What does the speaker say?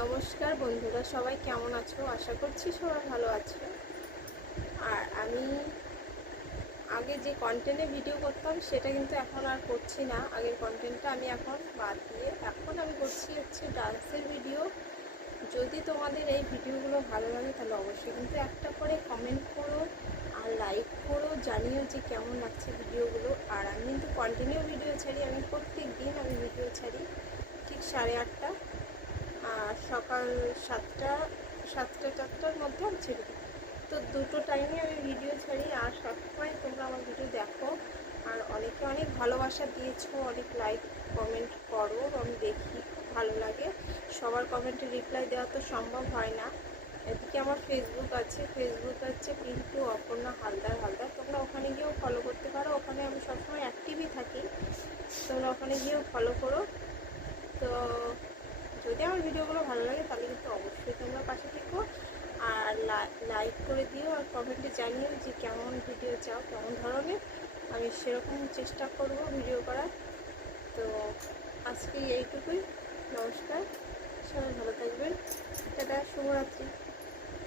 নমস্কার বন্ধুরা, সবাই কেমন আছো? আশা করছি সবাই ভালো আছো। আর আমি আগে যে কন্টেন্টে ভিডিও করতাম সেটা কিন্তু এখন আর করছি না। আগের কন্টেন্টটা আমি এখন বাদ দিয়ে এখন আমি করছি হচ্ছে ডান্সের ভিডিও। যদি তোমাদের এই ভিডিওগুলো ভালো লাগে তাহলে অবশ্যই কিন্তু একটা করে কমেন্ট করো আর লাইক করো, জানিও যে কেমন লাগছে ভিডিওগুলো। আর আমি কিন্তু কন্টিনিউ ভিডিও ছাড়ি, আমি প্রত্যেক দিন আমি ভিডিও ছাড়ি ঠিক 8:30 আর সকাল 7টার মধ্যে আমি ছেড়ে দিই। তো দুটো টাইমে আমি ভিডিও ছাড়ি আর সবসময় তোমরা আমার ভিডিও দেখো। আর অনেকে অনেক ভালোবাসা দিয়েছো, অনেক লাইক কমেন্ট করো, আমি দেখি, খুব ভালো লাগে। সবার কমেন্টে রিপ্লাই দেওয়া তো সম্ভব হয় না। এদিকে আমার ফেসবুক আছে, ফেসবুক হচ্ছে পিন্টু অপর্ণা হালদার। তোমরা ওখানে গিয়েও ফলো করতে পারো, ওখানে আমি সবসময় অ্যাক্টিভই থাকি। তোমরা ওখানে গিয়েও ফলো করো। তো যদি আমার ভিডিওগুলো ভালো লাগে তাহলে কিন্তু অবশ্যই তোমরা পাশে থেকো আর লাইক করে দিও আর কমেন্টে জানিও যে কেমন ভিডিও চাও, কেমন ধরনের। আমি সেরকম চেষ্টা করব ভিডিও করার। তো আজকে এইটুকুই। নমস্কার, সবাই ভালো থাকবেন। টাটা, শুভরাত্রি।